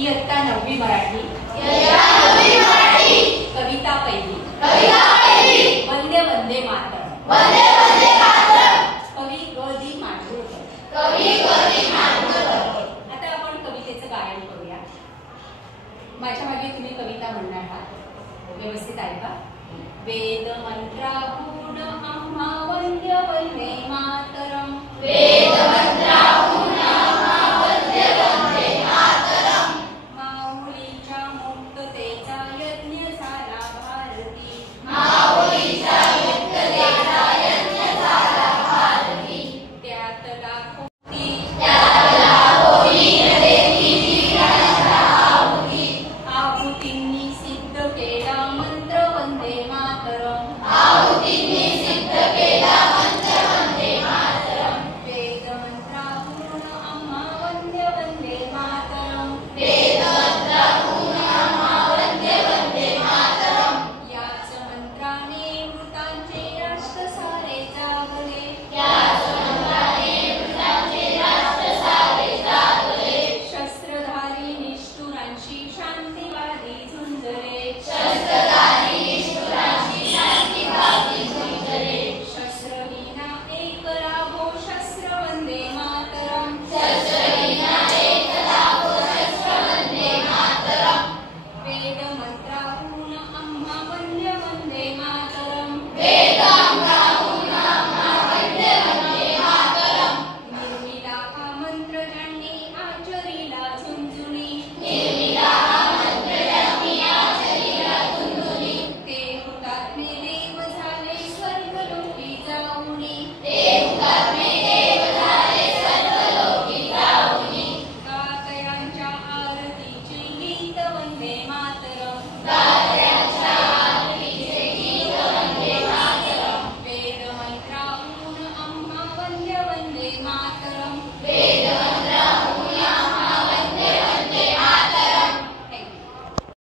इयत्ता 9वी मराठी कविता पहिली वंदे वंदे मातरम कवी ग.दी. माडगूळकर। आता आपण कवितेचं गायन करूया। माझ्या मागे तुम्ही कविता म्हणणार आहात, व्यवस्थित ऐका। वेद मंत्राहून आम्हा वंदे वंदे मातरम।